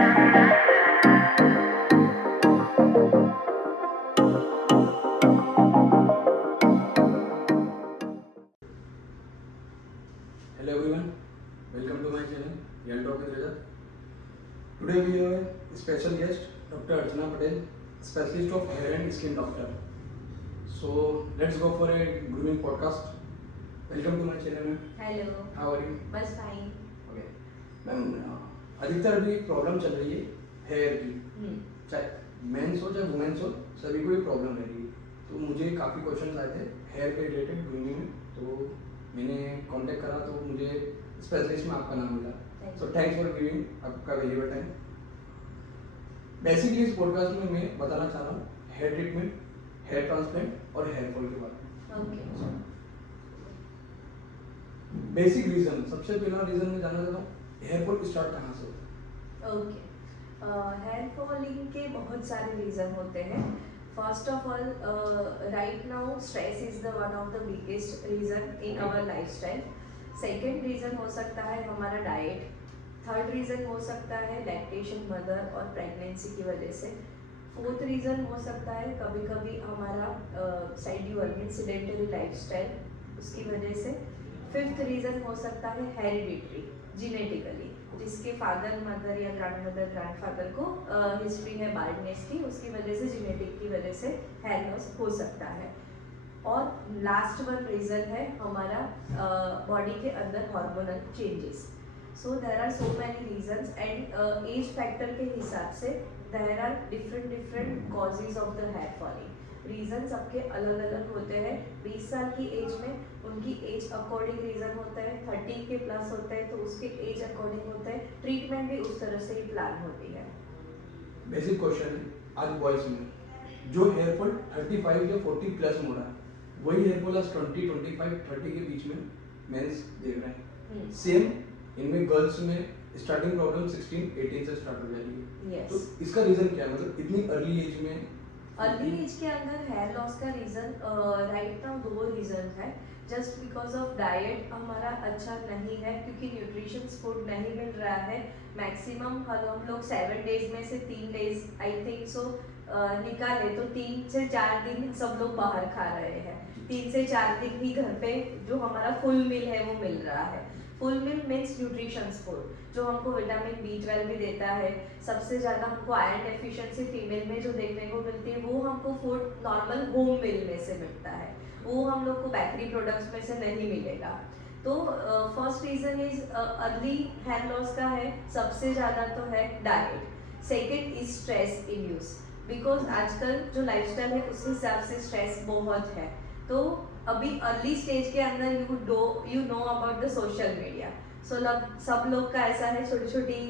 Hello everyone, welcome to my channel Young Talk with Rajat. Today we have a special guest, Dr. Archana Patel, specialist of hair and skin doctor. So let's go for a grooming podcast. Welcome to my channel, ma'am. Hello. How are you? बस fine. Okay. Ma'am अधिकतर अभी problem चल रही है hair की, चाहे mains हो चाहे वुमेन्स हो, सभी को ये प्रॉब्लम रह रही है. तो मुझे काफ़ी क्वेश्चंस आए थे हेयर के रिलेटेड ग्रूमिंग में, तो मैंने कांटेक्ट करा तो मुझे स्पेशलिस्ट में आपका नाम मिला. सो थैंक्स फॉर गिविंग आपका वैल्यूएबल टाइम. बेसिकली इस पॉडकास्ट में मैं बताना चाह रहा हूँ हेयर ट्रीटमेंट, हेयर ट्रांसप्लांट और हेयर फॉल के बारे में. ओके. बेसिक रीजन, सबसे पहला रीजन मैं जानना चाहता हूँ हेयर फॉल स्टार्ट कहाँ से होता है. ओके. हेयर फॉलिंग के बहुत सारे रीज़न होते हैं. First of all, right now stress is the one of the biggest reason in our lifestyle. Second reason हो सकता है हमारा डाइट. थर्ड रीज़न हो सकता है लैक्टेशन मदर और प्रेगनेंसी की वजह से. फोर्थ रीज़न हो सकता है कभी कभी हमारा शेड्यूल मीन सेडेंटरी लाइफस्टाइल, उसकी वजह से. फिफ्थ रीज़न हो सकता है हेरिडिटरी, जीनेटिकली, जिसके फादर मदर या ग्रैंडमदर ग्रैंडफादर को हिस्ट्री है बाल्डनेस की, उसकी वजह से जीनेटिक की वजह से हेयर लॉस हो सकता है. और लास्ट वन रीज़न है हमारा बॉडी के अंदर hormonal changes. So there are so many reasons and age factor के हिसाब से there are different causes of the hair falling. Reason सबके अलग अलग होते हैं. 20 साल की एज में उनकी एज अकॉर्डिंग रीज़न होता है. 30 के प्लस होता है तो उसके एज अकॉर्डिंग होता है. ट्रीटमेंट भी उस तरह से ही प्लान होती है. बेसिक क्वेश्चन है आज बॉयज में जो हेयर फॉल 35 या 40 प्लस हो रहा है, वही हेयर फॉल आज 20, 25, 30 के बीच में मेंस देख रहे हैं. सेम इनमें गर्ल्स में स्टार्टिंग प्रॉब्लम 16, 18 से स्टार्ट हो जाती है. Yes. तो इसका रीजन क्या है, मतलब इतनी अर्ली एज में अर्ली एज के अंदर हेयर लॉस का रीज़न राइट नाउ दो रीज़न है. जस्ट बिकॉज ऑफ डाइट हमारा अच्छा नहीं है, क्योंकि न्यूट्रिशन फूड नहीं मिल रहा है. मैक्सिमम हम लोग 7 डेज में से 3 डेज आई थिंक सो निकाले तो 3 से 4 दिन सब लोग बाहर खा रहे हैं. 3 से 4 दिन ही घर पे जो हमारा फुल मील है वो मिल रहा है. Full meal means nutrition food जो हमको विटामिन B12 भी देता है. सबसे ज़्यादा हमको आयरन डेफिशिएंसी फीमेल में जो देखने को मिलती है वो हमको फूड नॉर्मल होम मील में से मिलता है. वो हम लोग को बेकरी प्रोडक्ट्स में से नहीं मिलेगा. तो first reason is early hair loss का है. सबसे ज़्यादा तो है diet. Second is stress induce, because आजकल जो लाइफस्टाइल है उस हिसाब से स्ट्रेस बहुत है. तो अभी अर्ली स्टेज के अंदर you know about the social media. So सब लोग का ऐसा है, छोटी छोटी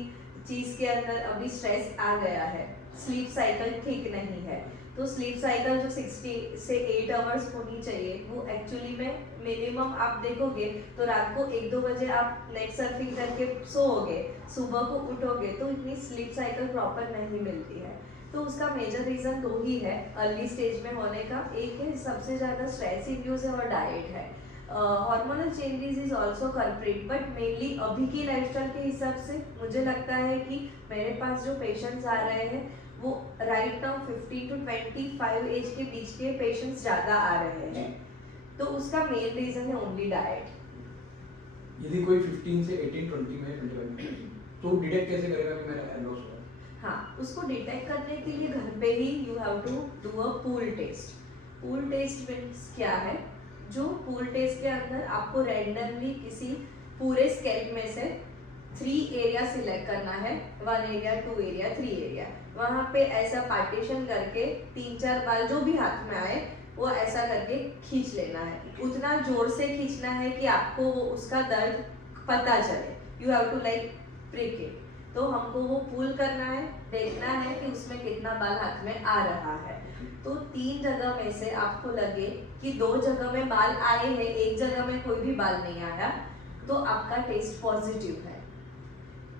चीज़ के अंदर अभी स्ट्रेस आ गया है. स्लीप साइकिल ठीक नहीं है. तो स्लीप साइकिल जो 60 से 8 आवर्स होनी चाहिए वो एक्चुअली में मिनिमम आप देखोगे तो रात को 1-2 बजे आप नेट सर्फिंग करके सोओगे, सुबह को उठोगे तो इतनी स्लीप साइकिल प्रॉपर नहीं मिलती है. तो उसका मेजर रीज़न 2 ही है अर्ली स्टेज में होने का. एक है सबसे ज़्यादा स्ट्रेस इंड्यूस है और डाइट है. Hormonal changes is also culprit, but mainly अभी की लाइफस्टाइल के हिसाब से मुझे लगता है कि मेरे पास जो पेशेंट्स आ रहे हैं वो राइट नाउ 50 to 25 एज के बीच के पेशेंट्स ज़्यादा आ रहे हैं. तो उसका मेन रीज़न है ओनली डाइट. यदि कोई 15 से 18, 20 में 25 में तो डिटेक्ट कैसे करेगा कि मेरा हेयर लॉस हो रहा है. हाँ, उसको डिटेक्ट करने के लिए घर पे ही you have to do a pull test. Pull test means क्या है, जो पूल टेस्ट के अंदर आपको रैंडमली किसी पूरे स्कैल्प में से 3 एरिया सिलेक्ट करना है. 1 एरिया, 2 एरिया, 3 एरिया. वहाँ पे ऐसा पार्टीशन करके 3-4 बार जो भी हाथ में आए वो ऐसा करके खींच लेना है. उतना जोर से खींचना है कि आपको वो उसका दर्द पता चले. You have to like prick it. तो हमको वो पुल करना है, देखना है कि उसमें कितना बाल हाथ में आ रहा है. तो 3 जगह में से आपको लगे कि 2 जगह में बाल आए हैं, 1 जगह में कोई भी बाल नहीं आया, तो आपका टेस्ट पॉजिटिव है.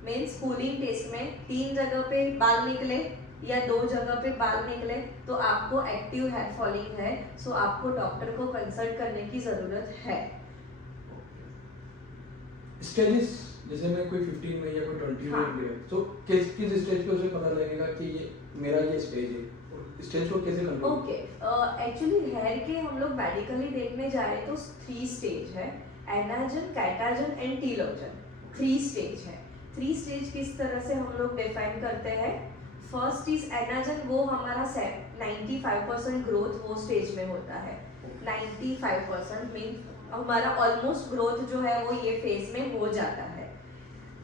मीन्स पूलिंग टेस्ट में 3 जगह पे बाल निकले या 2 जगह पे बाल निकले तो आपको एक्टिव हेयर फॉलिंग है. सो आपको डॉक्टर को कंसल्ट करने की ज़रूरत है. स्टेजेस जैसे मैं कोई 15 में या कोई 20 हाँ। में गया तो किस किस स्टेज पे उसे पता लगेगा कि ये मेरा ये स्टेज है, स्टेज को कैसे कंट्रोल? ओके, एक्चुअली हेयर के हम लोग मेडिकली देखने जाए तो 3 स्टेज है, anagen, catagen and telogen. 3 stage है। 3 स्टेज किस तरह से हम लोग डिफाइन करते हैं? फर्स्ट इज एनाजन, वो हमारा 95% ग्रोथ वो स्टेज में होता है। 95% मीन हमारा ऑलमोस्ट ग्रोथ जो है वो ये फेज में हो जाता है।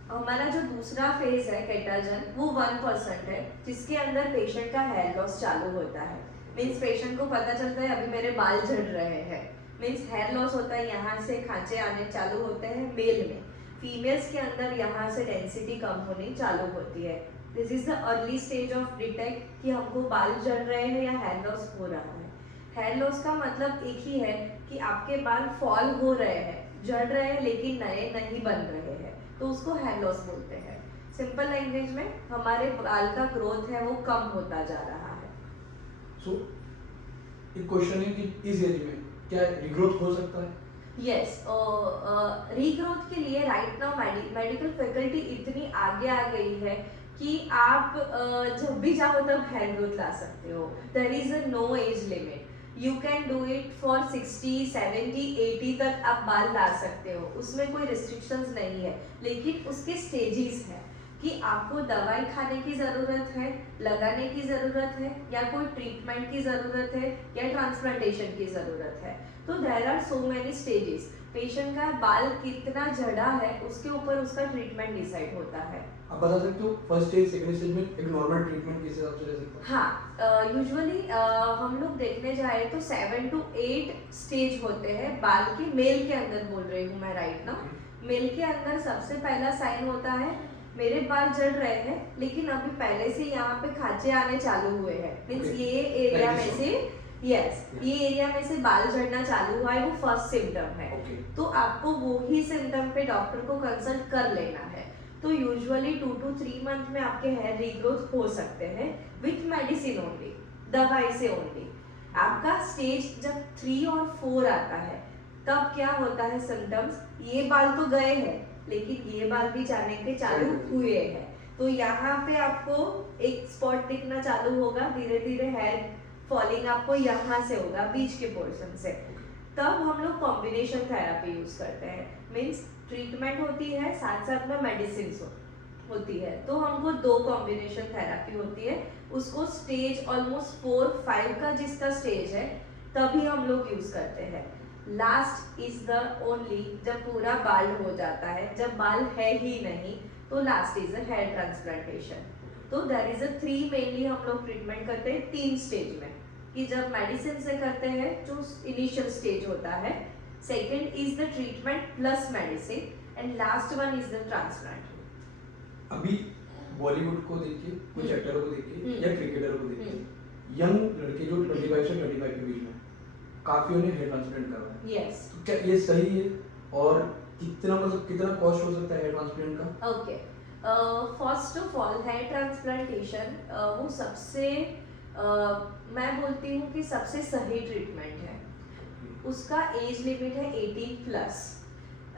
हमारा जो दूसरा फेज है कैटाजन, वो 1% है, जिसके अंदर पेशेंट का हेयर लॉस चालू होता है। मीन्स पेशेंट को पता चलता है अभी मेरे बाल झड़ रहे हैं, मीन्स हेयर लॉस होता है, यहाँ से खांचे आने चालू होते हैं मेल में। फीमेल्स के अंदर यहाँ से डेंसिटी कम होनी चालू होती है। This is the early stage of detect कि हमको बाल झड़ रहे हैं या हेयर लॉस हो रहा है। हेयर लॉस का मतलब एक ही है कि आपके बाल फॉल हो रहे हैं, झड़ रहे हैं लेकिन नए नहीं बन रहे हैं, तो उसको हेयर लॉस बोलते हैं। सिंपल लैंग्वेज में हमारे बाल का ग्रोथ है वो कम होता जा रहा है। सो एक क्वेश्चन है कि इस एज में क्या रिग्रोथ हो सकता है? यस, रीग्रोथ के लिए राइट नाउ मेडिकल फैकल्टी इतनी आगे आ गई है कि आप जब भी चाहो तब हेयर ग्रोथ ला सकते हो। There is a no age limit, you can do it for 60, 70, 80 तक आप बाल ला सकते हो, उसमें कोई रिस्ट्रिक्शंस नहीं है। लेकिन उसके स्टेजेस हैं कि आपको दवाई खाने की ज़रूरत है, लगाने की ज़रूरत है, या कोई ट्रीटमेंट की ज़रूरत है, या ट्रांसप्लांटेशन की ज़रूरत है। तो there are so many stages. Patient का बाल कितना झड़ा है उसके ऊपर उसका ट्रीटमेंट डिसाइड होता है। आप बता सकते हो फर्स्ट स्टेज सेकंड स्टेज में एक नॉर्मल ट्रीटमेंट किस हिसाब से ले सकता है? हाँ, यूजुअली हम लोग देखने जाए तो 7 to 8 स्टेज होते हैं बाल के। मेल के अंदर बोल रही हूँ मैं राइट ना। मेल के अंदर सबसे पहला साइन होता है मेरे बाल झड़ रहे हैं लेकिन अभी पहले से यहाँ पे खांचे आने चालू हुए हैं, मीन्स Okay. ये एरिया Like में this से ये एरिया में से बाल झड़ना चालू हुआ है, वो फर्स्ट सिम्टम है। Okay. तो आपको वो ही सिम्टम पे डॉक्टर को कंसल्ट कर लेना है। तो यूजुअली 2 to 3 मंथ में आपके हेयर रीग्रोथ हो सकते हैं विथ मेडिसिन ओनली, दवाई से ओनली। आपका स्टेज जब 3 और 4 आता है तब क्या होता है सिम्टम्स? ये बाल तो गए हैं लेकिन ये बाल भी जाने के चालू हुए हैं। तो यहाँ पे आपको एक स्पॉट दिखना चालू होगा, धीरे धीरे हेयर फॉलिंग आपको यहाँ से होगा, बीच के पोर्शन से। तब हम लोग कॉम्बिनेशन थेरेपी यूज करते हैं, मीन्स ट्रीटमेंट होती है साथ साथ में मेडिसिन होती है। तो हमको 2 कॉम्बिनेशन थेरेपी होती है, उसको स्टेज ऑलमोस्ट 4-5 का जिसका स्टेज है तभी हम लोग यूज करते हैं। लास्ट इज द ओनली जब पूरा बाल हो जाता है, जब बाल है ही नहीं तो last is a hair transplantation. तो देयर इज अ 3 मेनली हम लोग ट्रीटमेंट करते हैं 3 स्टेज में, कि जब मेडिसिन से करते हैं जो इनिशियल स्टेज होता है, second is the treatment plus medicine and last one is the transplant. अभी बॉलीवुड को देखिए, कुछ एक्टरों को देखिए या क्रिकेटरों को देखिए, हम्म। यंग लड़के जो 25 से 35 के बीच में काफी उन्हें हेयर ट्रांसप्लांट कर रहे हैं। यस, तो क्या ये सही है और कितना मतलब कितना कॉस्ट हो सकता है हेयर ट्रांसप्लांट का? Okay. First of all hair transplantation वो सबसे मैं बोलती हूँ कि सबसे सही ट्रीटमेंट है। उसका एज लिमिट है 18 प्लस।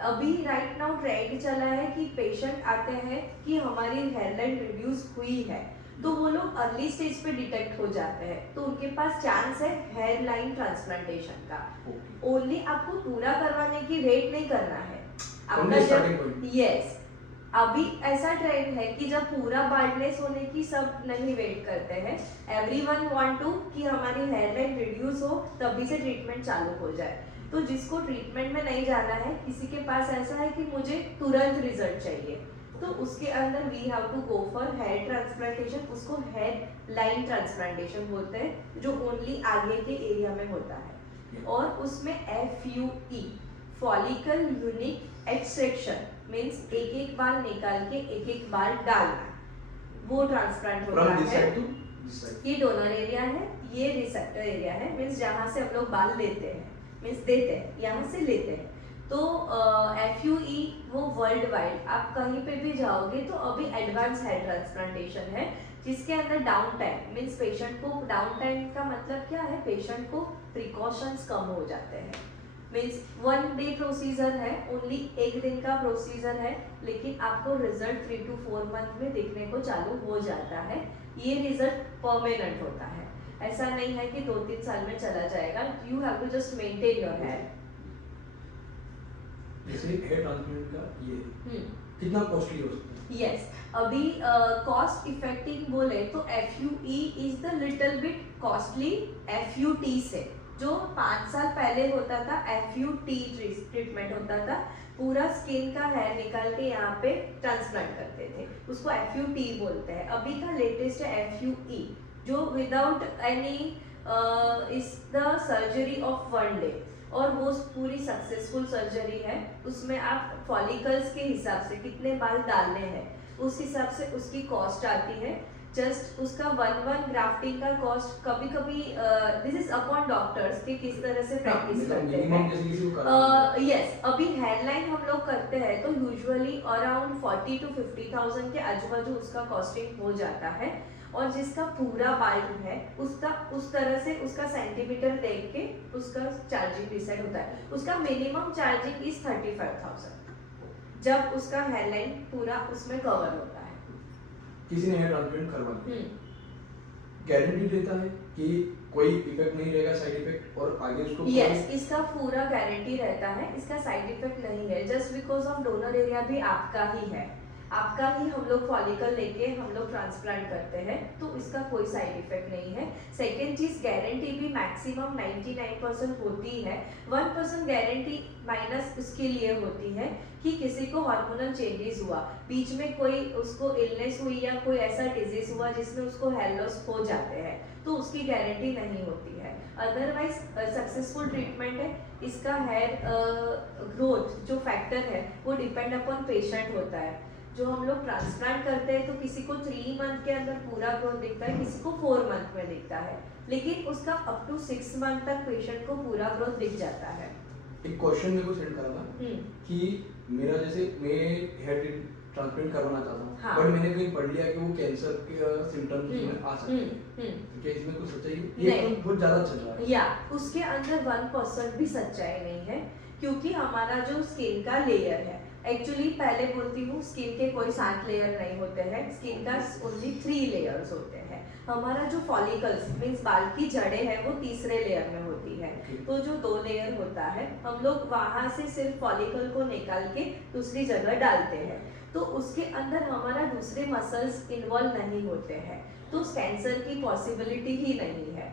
अभी राइट नाउ ट्रेंड चला है कि पेशेंट आते हैं कि हमारी हेयरलाइन रिड्यूस हुई है, तो वो लोग अर्ली स्टेज पे डिटेक्ट हो जाते हैं, तो उनके पास चांस है हेयर लाइन ट्रांसप्लांटेशन का। ओनली आपको पूरा करवाने की वेट नहीं करना है Only starting आपका। point. यस, अभी ऐसा ट्रेंड है कि जब पूरा बाल्डनेस होने की सब नहीं वेट करते हैं, एवरीवन वांट टू कि हमारी हेयर लाइन रिड्यूस हो तभी से ट्रीटमेंट चालू हो जाए। तो जिसको ट्रीटमेंट में नहीं जाना है, किसी के पास ऐसा है कि मुझे तुरंत रिजल्ट चाहिए, तो उसके अंदर we have to go for hair transplantation. उसको हेयर लाइन ट्रांसप्लांटेशन बोलते हैं, जो ओनली आगे के एरिया में होता है। और उसमें FUE follicle unique extraction means एक एक बाल निकाल के एक एक बाल डालना, वो ट्रांसप्लांट होता From this है। side to this side. ये डोनर एरिया है, ये रिसेप्टर एरिया है, मीन्स जहाँ से हम लोग बाल लेते हैं, मीन्स देते हैं, यहाँ से लेते हैं। तो FUE वो वर्ल्ड वाइड आप कहीं पे भी जाओगे तो अभी एडवांस हेयर ट्रांसप्लांटेशन है, जिसके अंदर डाउन टाइम मीन्स पेशेंट को, डाउन टाइम का मतलब क्या है, पेशेंट को प्रिकॉशंस कम हो जाते हैं। मीन्स 1 डे प्रोसीजर है, ओनली 1 दिन का प्रोसीजर है, लेकिन आपको रिजल्ट 3 to 4 मंथ में दिखने को चालू हो जाता है। ये रिजल्ट परमानेंट होता है, ऐसा नहीं है कि 2-3 साल में चला जाएगा। You have to just maintain your hair. जैसे हेयर ट्रांसप्लांट का ये कितना कॉस्टली हो सकता है? यस, अभी कॉस्ट इफेक्टिव बोले तो FUE is the little bit costly FUT से। जो 5 साल पहले होता था FUT ट्रीटमेंट होता था, पूरा स्किन का हेयर निकाल के यहाँ पे ट्रांसप्लांट करते थे, उसको FUT बोलते हैं। अभी का लेटेस्ट है FUE, जो without any is the surgery of 1 day, और वो पूरी सक्सेसफुल सर्जरी है। उसमें आप फॉलिकल्स के हिसाब से कितने बाल डालने हैं उस हिसाब से उसकी कॉस्ट आती है। जस्ट उसका 1 ग्राफ्टिंग का कॉस्ट कभी कभी दिस इज अपॉन डॉक्टर्स के किस तरह से प्रैक्टिस करते हैं। यस, अभी हेयरलाइन हम लोग करते हैं तो यूजुअली अराउंड 40 to 50,000 के आजू बाजू उसका कॉस्टिंग हो जाता है, और जिसका पूरा बाल है उसका उस तरह से उसका सेंटीमीटर देख के उसका चार्जिंग डिसाइड होता है। उसका मिनिमम चार्जिंग इज 35,000 जब उसका हेयरलाइन पूरा उसमें कवर होता है। किसी ने हेयर ट्रांसप्लांट करवा लिया, गारंटी देता है कि कोई इफेक्ट नहीं रहेगा, साइड इफेक्ट, और आगे उसको यस, इसका पूरा गारंटी रहता है, इसका साइड इफेक्ट नहीं है। Just because of donor area भी आपका ही है, आपका ही हम लोग फॉलिकल लेके हम लोग ट्रांसप्लांट करते हैं, तो इसका कोई साइड इफेक्ट नहीं है। सेकेंड चीज, गारंटी भी मैक्सिमम 99% होती है। 1% गारंटी माइनस उसके लिए होती है कि किसी को हार्मोनल चेंजेस हुआ, बीच में कोई उसको इलनेस हुई या कोई ऐसा डिजीज हुआ जिसमें उसको हेयर लॉस हो जाते हैं, तो उसकी गारंटी नहीं होती है। अदरवाइज सक्सेसफुल ट्रीटमेंट है। इसका हेयर ग्रोथ जो फैक्टर है वो डिपेंड अपॉन पेशेंट होता है। जो हम लोग ट्रांसप्लांट करते हैं तो किसी को 3 मंथ के अंदर पूरा ग्रोथ दिखता है, किसी को 4 मंथ में दिखता है, लेकिन उसका अप टू 6 मंथ तक पेशेंट को पूरा ग्रोथ दिख जाता है। एक क्वेश्चन मेरे को सेंड करा था कि मेरा जैसे मैं हेयर ट्रांसप्लांट करवाना चाहता हूँ, हाँ। बट मैंने कहीं पढ़ लिया कि वो कैंसर के सिम्टम्स में आ सकते हैं, तो क्या इसमें कुछ सच्चाई है? ये तो बहुत ज्यादा चल रहा है। या उसके अंदर 1% भी सच्चाई नहीं है, क्योंकि हमारा जो स्किन का लेयर है, एक्चुअली पहले बोलती हूँ स्किन के कोई 7 लेयर नहीं होते हैं, स्किन का ओनली 3 लेयर्स होते हैं। हमारा जो फॉलिकल्स मीन्स बाल की जड़ें हैं वो तीसरे लेयर में होती है, तो जो 2 लेयर होता है हम लोग वहां से सिर्फ फॉलिकल को निकाल के दूसरी जगह डालते हैं, तो उसके अंदर हमारा दूसरे मसल्स इन्वॉल्व नहीं होते हैं, तो कैंसर की पॉसिबिलिटी ही नहीं है,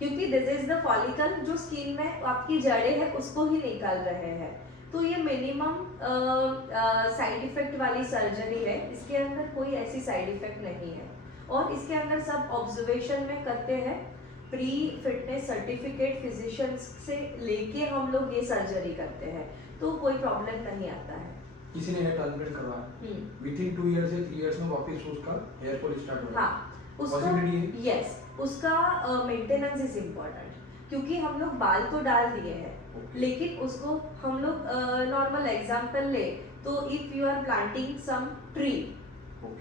क्योंकि दिस इज द फॉलिकल जो स्किन में आपकी जड़ें हैं उसको ही निकाल रहे हैं। तो ये मिनिमम साइड इफेक्ट वाली सर्जरी है, इसके अंदर कोई ऐसी साइड इफेक्ट नहीं है, और इसके अंदर सब ऑब्जर्वेशन में करते हैं। प्री फिटनेस सर्टिफिकेट फिजिशियंस से लेके हम लोग ये सर्जरी करते हैं, तो कोई प्रॉब्लम नहीं आता है। किसी ने हेयर ट्रांसप्लांट करवाया, विथिन 2 ईयर से 3 ईयर्स में वापस उसका हेयर फॉल स्टार्ट हो रहा है, हाँ, उसका पॉसिबिलिटी है? यस, उसका मेंटेनेंस इज इम्पोर्टेंट, क्योंकि हम लोग बाल तो डाल दिए हैं, लेकिन उसको हम लोग नॉर्मल एग्जांपल ले तो if you are planting some tree,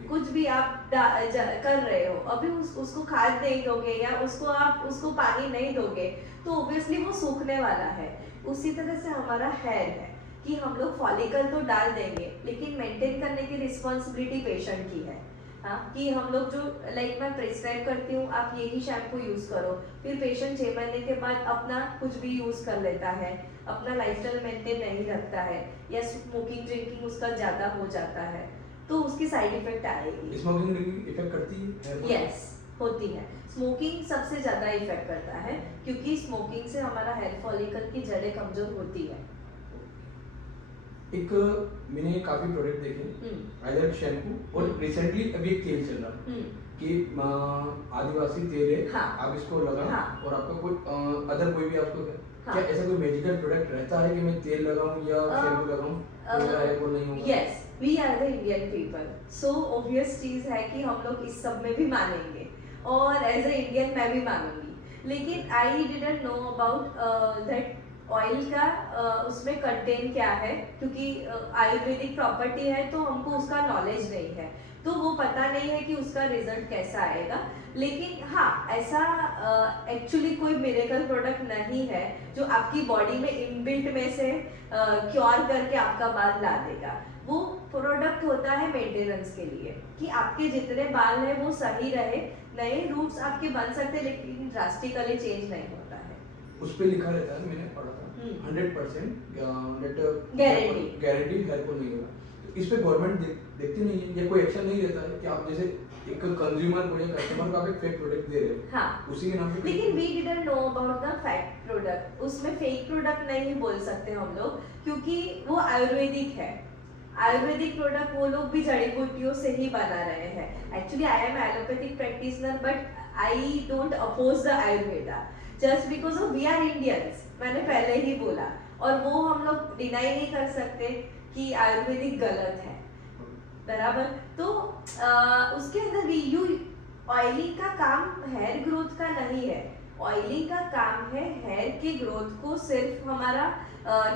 कुछ भी आप कर रहे हो, अभी उसको खाद नहीं दोगे या उसको पानी नहीं दोगे तो ऑब्वियसली वो सूखने वाला है। उसी तरह से हमारा हेयर है कि हम लोग फॉलिकल तो डाल देंगे, लेकिन मेंटेन करने की रिस्पॉन्सिबिलिटी पेशेंट की है। हाँ, कि हम लोग जो लाइक मैं प्रिस्क्राइब करती हूँ आप यही शैम्पू यूज करो, फिर पेशेंट 6 महीने के बाद अपना कुछ भी यूज कर लेता है, अपना लाइफस्टाइल मेंटेन नहीं रखता है, या स्मोकिंग ड्रिंकिंग उसका ज्यादा हो जाता है, तो उसकी साइड इफेक्ट आएगी। स्मोकिंग ड्रिंकिंग इफेक्ट करती है? यस, होती है। स्मोकिंग सबसे ज्यादा इफेक्ट करता है, क्योंकि स्मोकिंग से हमारा हेयर फॉलिकल की जड़ें कमजोर होती है। एक मैंने काफी प्रोडक्ट देखे, आइदर शैम्पू और रिसेंटली अभी एक तेल चल रहा है कि आदिवासी तेल है, हाँ, आप इसको लगाओ, हाँ, और आपका कोई अदर कोई भी आपको हाँ, क्या ऐसा कोई मेडिकल प्रोडक्ट रहता है कि मैं तेल लगाऊं या शैम्पू लगाऊं तो मेरा हेयर फॉल नहीं होगा? Yes, we are the Indian people, so obvious चीज है कि हम लोग इस सब में भी मानेंगे, और एज अ इंडियन मैं भी मानूंगी, लेकिन I didn't know about that oil का उसमें कंटेन क्या है, क्योंकि आयुर्वेदिक प्रॉपर्टी है तो हमको उसका नॉलेज नहीं है। तो वो पता नहीं है कि उसका रिजल्ट कैसा आएगा। लेकिन हाँ, ऐसा एक्चुअली कोई मिरेकल प्रोडक्ट नहीं है जो आपकी बॉडी में इनबिल्ट में से क्योर करके आपका बाल ला देगा। वो प्रोडक्ट होता है मेंटेनेंस के लिए, कि आपके जितने बाल हैं वो सही रहे। नए रूट्स आपके बन सकते हैं लेकिन ड्रास्टिकली चेंज नहीं होता है। उस पे लिखा रहता है, मैंने पढ़ा था 100% गारंटी हेयर फॉल नहीं होगा। तो इस पे गवर्नमेंट देखती नहीं है, या कोई एक्शन नहीं लेता है कि आप जैसे एक कंज्यूमर को या कस्टमर को आप एक फेक प्रोडक्ट दे रहे हो, हाँ, उसी के नाम से। लेकिन we didn't know about the fake product. उसमें फेक प्रोडक्ट नहीं बोल सकते हम लोग, क्योंकि वो आयुर्वेदिक है। आयुर्वेदिक प्रोडक्ट वो लोग भी जड़ी बूटियों से ही बना रहे हैं। Actually I am allopathic practitioner, but I don't oppose the ayurveda just because of we are Indians. मैंने पहले ही बोला, और वो हम लोग डिनाई नहीं कर सकते कि आयुर्वेदिक गलत है, बराबर। तो उसके अंदर भी यू ऑयलिंग का काम हेयर ग्रोथ का नहीं है। ऑयलिंग का काम है हेयर के ग्रोथ को सिर्फ हमारा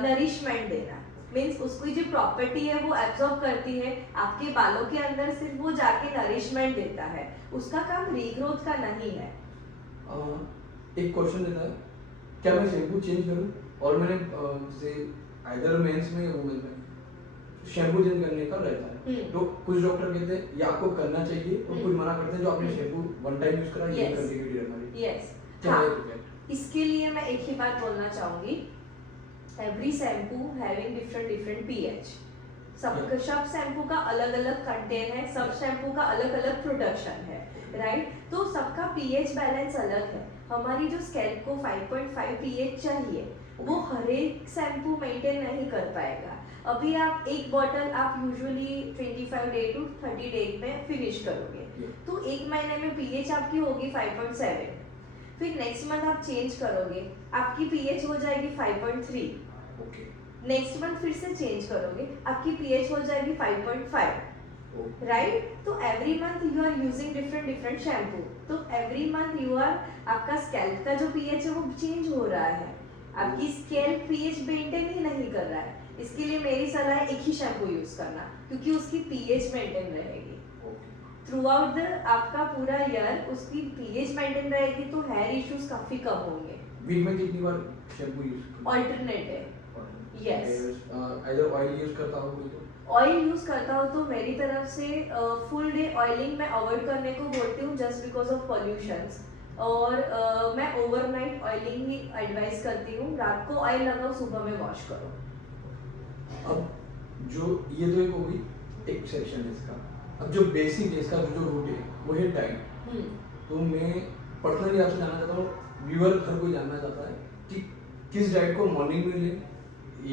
नरिशमेंट देना। मीन्स उसकी जो प्रॉपर्टी है वो एब्जॉर्ब करती है आपके बालों के अंदर, सिर्फ वो जाके नरिशमेंट देता है। उसका काम रीग्रोथ का नहीं है। एक क्वेश्चन देता है, क्या मैं शैम्पू चेंज करूं? और मैंने जैसे आइदर मेंस में या वुमेन में शैम्पू चेंज करने का रहता है, तो कुछ डॉक्टर कहते हैं ये आपको करना चाहिए, और कुछ मना करते हैं जो आपने शैम्पू वन टाइम यूज करा ये कंटिन्यूटी रखना चाहिए। यस, क्या है हाँ, इसके लिए मैं एक ही बात बोलना चाहूंगी। Every shampoo having different pH. सब शैम्पू का अलग अलग कंटेंट है, सब शैम्पू का अलग अलग प्रोडक्शन है, राइट। तो सबका पीएच बैलेंस अलग है। हमारी जो स्कैल्प को 5.5 पीएच चाहिए, वो हर एक शैम्पू मेंटेन नहीं कर पाएगा। अभी आप एक बॉटल आप यूजुअली 25 डे टू 30 डे में फिनिश करोगे, तो एक महीने में पीएच आपकी होगी 5.7। फिर नेक्स्ट मंथ आप चेंज करोगे, आपकी पीएच हो जाएगी 5.3। नेक्स्ट मंथ फिर से चेंज करोगे, आपकी पीएच हो जाएगी 5.5, राइट। तो every month you are using different shampoo, तो एवरी मंथ यू आर, आपका स्कैल्प का जो पीएच है वो चेंज हो रहा है। आपकी स्कैल्प पीएच मेंटेन ही नहीं कर रहा है। इसके लिए मेरी सलाह है एक ही शैम्पू यूज करना, क्योंकि उसकी पीएच मेंटेन रहेगी थ्रू आउट द आपका पूरा ईयर। उसकी पीएच मेंटेन रहेगी तो हेयर इश्यूज काफी कम होंगे। वीक में कितनी बार शैम्पू यूज करते हैं? ऑल्टरनेट है, यस। आइदर ऑयल यूज करता हूं कोई तो ऑयल यूज करता हूँ तो मेरी तरफ से फुल डे ऑयलिंग मैं अवॉइड करने को बोलती हूँ, जस्ट बिकॉज ऑफ पॉल्यूशंस। और मैं ओवरनाइट ऑयलिंग ही एडवाइस करती हूँ। रात को ऑयल लगाओ, सुबह में वॉश करो। अब जो ये तो एक होगी एक सेक्शन है इसका। अब जो बेसिक है इसका जो रूट है वो है डाइट। तो मैं पर्सनली आपसे जानना चाहता हूँ, व्यूअर हर कोई जानना चाहता है कि किस डाइट को मॉर्निंग में ले,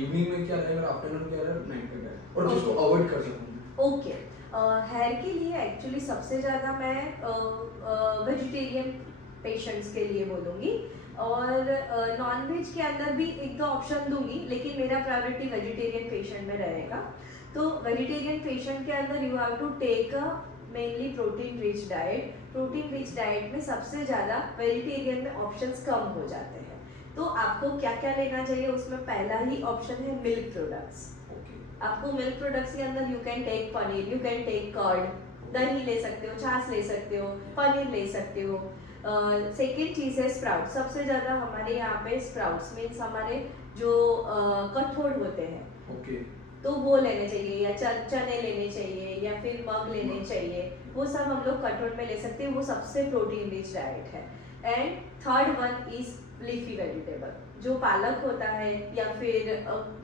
इवनिंग में क्या रहेगा, आफ्टरनून क्या रहेगा, नाइट का क्या है, और किसको अवॉइड कर सकूँ। ओके, हेयर के लिए एक्चुअली सबसे ज़्यादा मैं वेजिटेरियन पेशेंट्स के लिए बोलूँगी, और नॉन वेज के अंदर भी एक दो ऑप्शन दूंगी, लेकिन मेरा प्रायोरिटी वेजिटेरियन पेशेंट में रहेगा। तो वेजिटेरियन पेशेंट के अंदर you have to take a mainly protein rich diet. Protein rich diet में सबसे ज़्यादा वेजिटेरियन में ऑप्शंस कम हो जाते हैं। तो आपको क्या क्या लेना चाहिए, उसमें पहला ही ऑप्शन है मिल्क प्रोडक्ट्स। आपको मिल्क प्रोडक्ट्स के अंदर you can take paneer, you can take curd, दही ले सकते हो, छाछ ले सकते हो, पनीर ले सकते हो। सेकेंड चीज़ है स्प्राउट। सबसे ज़्यादा हमारे यहाँ पे स्प्राउट्स मीन्स हमारे जो कठोर होते हैं, तो वो लेने चाहिए, या चने लेने चाहिए, या फिर मग लेने चाहिए। वो सब हम लोग कठोर में ले सकते हैं, वो सबसे प्रोटीन रिच डाइट है। And third one is leafy vegetable, जो पालक होता है या फिर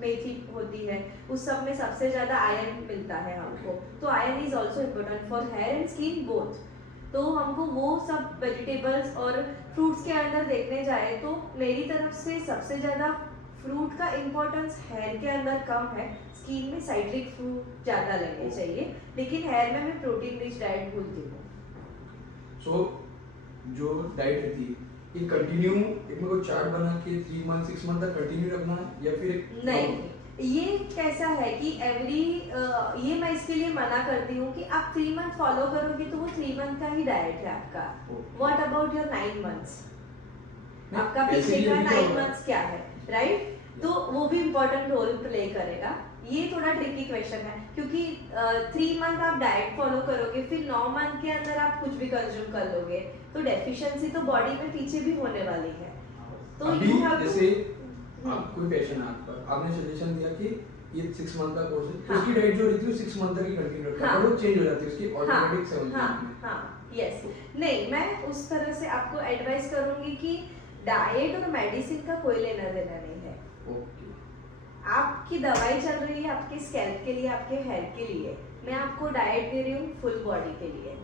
मेथी होती है, उस सब में सबसे ज़्यादा आयरन मिलता है हमको। तो iron is also important for hair and skin both. तो हमको वो सब वेजिटेबल्स और फ्रूट्स के अंदर देखने जाए तो मेरी तरफ से सबसे ज़्यादा फ्रूट का इम्पोर्टेंस हेयर के अंदर कम है। स्किन में साइट्रिक फ्रूट ज़्यादा लेने चाहिए, लेकिन हेयर में मैं प्रोटीन रिच डाइट भूलती हूँ। सो जो डाइट रहती है ये कंटिन्यू, एक मेरे को चार्ट बना के 3 मंथ 6 मंथ तक कंटिन्यू रखना है, या फिर नहीं, ये कैसा है कि एवरी ये मैं इसके लिए मना करती हूँ कि आप 3 मंथ फॉलो करोगे तो वो 3 मंथ का ही डाइट है आपका। What about your 9 months? आपका पीछे का 9 मंथ्स क्या है, राइट? तो वो भी इम्पोर्टेंट रोल प्ले करेगा। ये थोड़ा ट्रिकी क्वेश्चन है, क्योंकि 3 मंथ आप डाइट फॉलो करोगे, फिर 9 मंथ के अंदर आप कुछ भी कंज्यूम कर लोगे तो डेफिशिएंसी तो बॉडी में पीछे भी होने वाली है। तो अभी you have to- जैसे आप कोई पेशेंट है आपका, आपने सजेशन दिया कि ये 6 मंथ का कोर्स है, हाँ। उसकी डाइट जो रहती है 6 मंथ तक ही कंटिन्यू रखता है, हाँ। पर वो चेंज हो जाती है उसकी हाँ ऑटोमेटिक 7 हाँ मंथ में। हाँ यस नहीं, मैं उस तरह से आपको एडवाइस करूंगी कि डाइट और मेडिसिन का कोई लेना देना नहीं है। ओके। आपकी दवाई चल रही है आपके स्कैल्प के लिए, आपके हेयर के लिए, मैं आपको डाइट दे रही हूँ फुल बॉडी के लिए।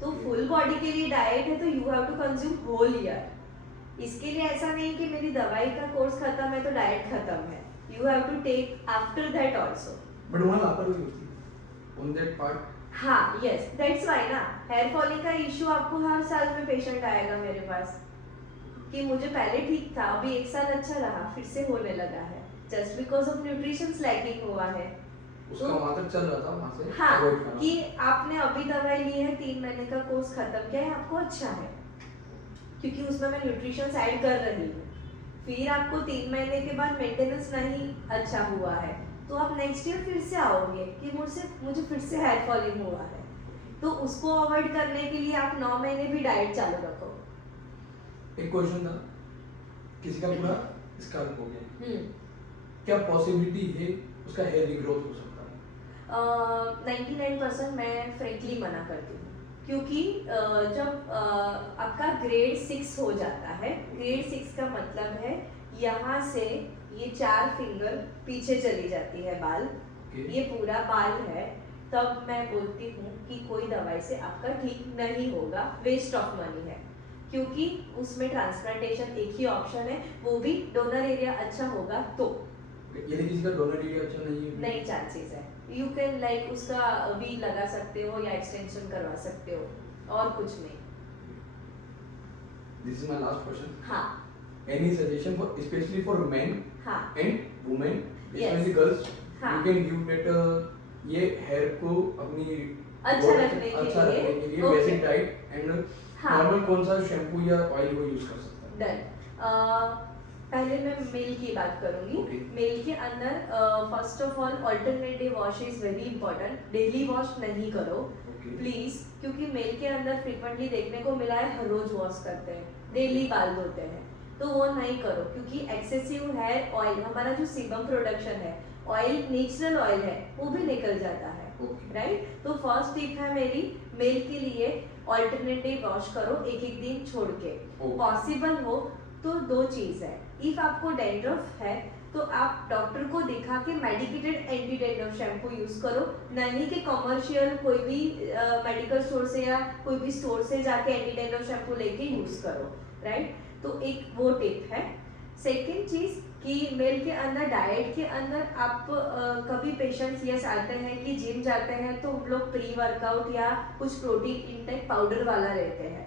तो फुल बॉडी के लिए डाइट है तो you have to consume whole year. इसके लिए ऐसा नहीं कि मेरी दवाई का कोर्स खत्म है तो डाइट खत्म है, you have to take after that also. But वहाँ लापरवाही होती है ऑन दैट पार्ट। हाँ यस दैट्स व्हाई ना हेयर फॉलिंग का इशू आपको हर साल में पेशेंट आएगा मेरे पास कि मुझे पहले ठीक था, अभी 1 साल अच्छा रहा, फिर से होने लगा है, just because of nutrition lacking हुआ है। उसका वहाँ तक चल रहा था, वहाँ से हाँ avoid करा। कि आपने अभी दवाई ली है, 3 महीने का कोर्स खत्म किया है, आपको अच्छा है क्योंकि उसमें मैं न्यूट्रिशन ऐड कर रही हूँ। फिर आपको 3 महीने के बाद मेंटेनेंस नहीं अच्छा हुआ है तो आप नेक्स्ट ईयर फिर से आओगे कि मुझे फिर से हेयर फॉलिंग हुआ है, तो उसको अवॉइड करने के लिए आप 9 महीने भी डाइट चालू रखो। एक क्वेश्चन था, किसी का पूरा स्कैल्प हो गया, क्या पॉसिबिलिटी है उसका हेयर रीग्रोथ हो सकता है? 99% मैं फ्रेंकली मना करती हूँ क्योंकि जब आपका ग्रेड 6 हो जाता है, ग्रेड 6 का मतलब है यहाँ से ये 4 फिंगर पीछे चली जाती है बाल, ये पूरा बाल है, तब मैं बोलती हूँ कि कोई दवाई से आपका ठीक नहीं होगा, वेस्ट ऑफ मनी है क्योंकि उसमें ट्रांसप्लांटेशन एक ही ऑप्शन है, वो भी डोनर एरिया अच्छा होगा तो। यदि किसी का डोनर एरिया अच्छा नहीं है, नहीं चांसेस है, यू कैन लाइक उसका वी लगा सकते हो या एक्सटेंशन करवा सकते हो और कुछ नहीं। This is my last question. हाँ any suggestion for specially for men हाँ and women, Yes. Specially girls, हाँ। यू कैन गिव दैट ये हेयर को अपनी अच्छा रखने के लिए, okay. बेसिक डाइट एंड हाँ। नॉर्मल कौन सा शैम्पू या ऑयल वो यूज कर सकता है? डन। पहले मैं मेल की बात करूंगी। Okay. मेल के अंदर first of all alternative wash is very important, daily wash नहीं करो Okay. प्लीज, क्योंकि मेल के अंदर फ्रीक्वेंटली देखने को मिला है हर रोज वॉश करते हैं, डेली बाल धोते हैं, तो वो नहीं करो क्योंकि एक्सेसिव हेयर ऑयल, हमारा जो सीबम प्रोडक्शन है, ऑयल नेचुरल ऑयल है, वो भी निकल जाता है, Okay. राइट। तो फर्स्ट टिप है मेरी मेल के लिए, ऑल्टरनेटिव वॉश करो एक एक दिन छोड़ के। Okay. पॉसिबल हो तो 2 चीज है, इफ आपको डैंड्रफ है तो आप डॉक्टर को दिखा के medicated anti dandruff shampoo use करो, नहीं कि कमर्शियल कोई भी मेडिकल स्टोर से या कोई भी स्टोर से जाके एंटी डैंड्रफ शैम्पू लेके यूज करो, राइट। तो एक वो टिप है। सेकेंड चीज कि मेल के अंदर डाइट के अंदर आप कभी पेशेंट्स ये आते हैं कि जिम जाते हैं तो हम लोग प्री वर्कआउट या कुछ प्रोटीन इंटेक पाउडर वाला रहते हैं,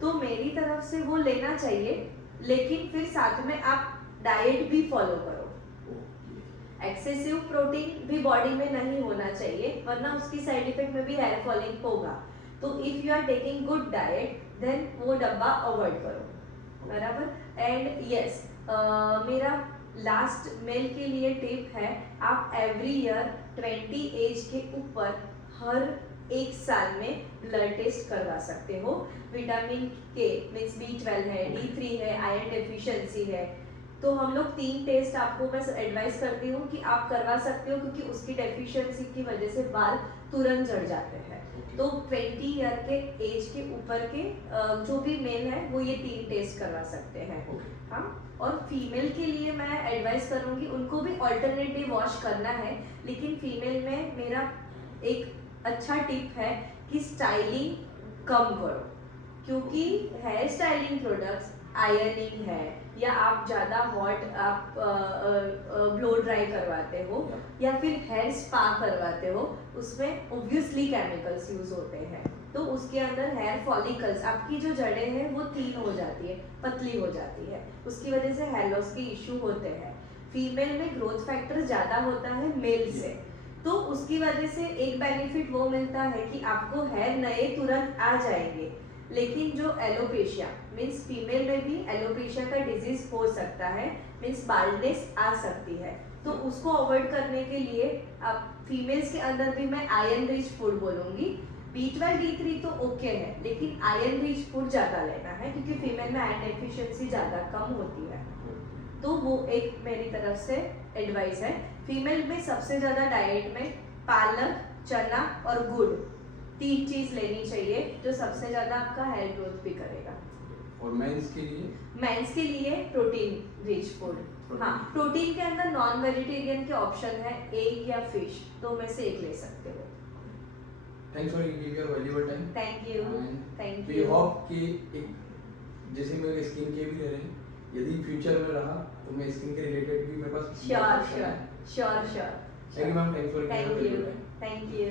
तो मेरी तरफ से वो लेना चाहिए, लेकिन फिर साथ में आप डाइट भी फॉलो करो। एक्सेसिव प्रोटीन भी बॉडी में नहीं होना चाहिए वरना उसकी साइड इफेक्ट में भी हेयर फॉलिंग होगा। तो if you are taking good diet then वो डब्बा अवॉइड करो, बराबर। एंड यस मेरा लास्ट मेल के लिए टिप है, आप एवरी ईयर 20 एज के ऊपर हर 1 साल में ब्लड टेस्ट करवा सकते हो। विटामिन के मीन्स B12 है, D3 है, आयरन डेफिशिएंसी है, तो हम लोग 3 टेस्ट आपको मैं एडवाइस करती हूँ कि आप करवा सकते हो क्योंकि उसकी डेफिशिएंसी की वजह से बाल तुरंत झड़ जाते हैं। तो 20 ईयर के एज के ऊपर के जो भी मेल है वो ये 3 टेस्ट करवा सकते हैं। हाँ, और फीमेल के लिए मैं एडवाइस करूँगी उनको भी ऑल्टरनेटिव वॉश करना है, लेकिन फीमेल में मेरा एक अच्छा टिप है कि स्टाइलिंग कम करो, क्योंकि हेयर स्टाइलिंग प्रोडक्ट्स आयरनिंग है या आप ज़्यादा हॉट आप ब्लो ड्राई करवाते हो या फिर हेयर स्पा करवाते हो, उसमें ऑब्वियसली केमिकल्स यूज होते हैं, तो उसके अंदर हेयर फॉलिकल्स, आपकी जो जड़ें हैं वो थिन हो जाती है, पतली हो जाती है, उसकी वजह से हेयर लॉस के इशू होते हैं। फीमेल में ग्रोथ फैक्टर ज़्यादा होता है मेल से, तो उसकी वजह से एक बेनिफिट वो मिलता है कि आपको हेयर नए तुरंत आ जाएंगे, लेकिन जो एलोपेशिया मीन्स फीमेल में भी एलोपेशिया का डिजीज हो सकता है, मीन्स बाल्डनेस आ सकती है, तो उसको अवॉइड करने के लिए आप फीमेल्स के अंदर भी मैं आयरन रिच फूड बोलूँगी, B12 D3 तो ओके है, लेकिन आयरन रिच फूड ज़्यादा लेना है क्योंकि फीमेल में आयरन डेफिशिएंसी ज़्यादा कम होती है। तो वो एक मेरी तरफ से एडवाइस है। फीमेल में सबसे ज़्यादा डाइट में पालक, चना और गुड़ 3 चीज़ लेनी चाहिए जो सबसे ज़्यादा आपका हेयर ग्रोथ भी करेगा। और मेंस के लिए? मेंस के लिए प्रोटीन रिच फूड। हाँ, प्रोटीन के अंदर नॉन वेजिटेरियन के ऑप्शन है एग या फिश, तो में से एक ले सकते हो। Thanks for giving your valuable time. Thank you, thank we you. Hope कि एक जैसे मेरे स्किन के भी रहे हैं, यदि फ्यूचर में रहा तो मैं स्किन के रिलेटेड भी मेरे पास sure sure sure sure. Thank you ma'am, thanks for thank you, thank you.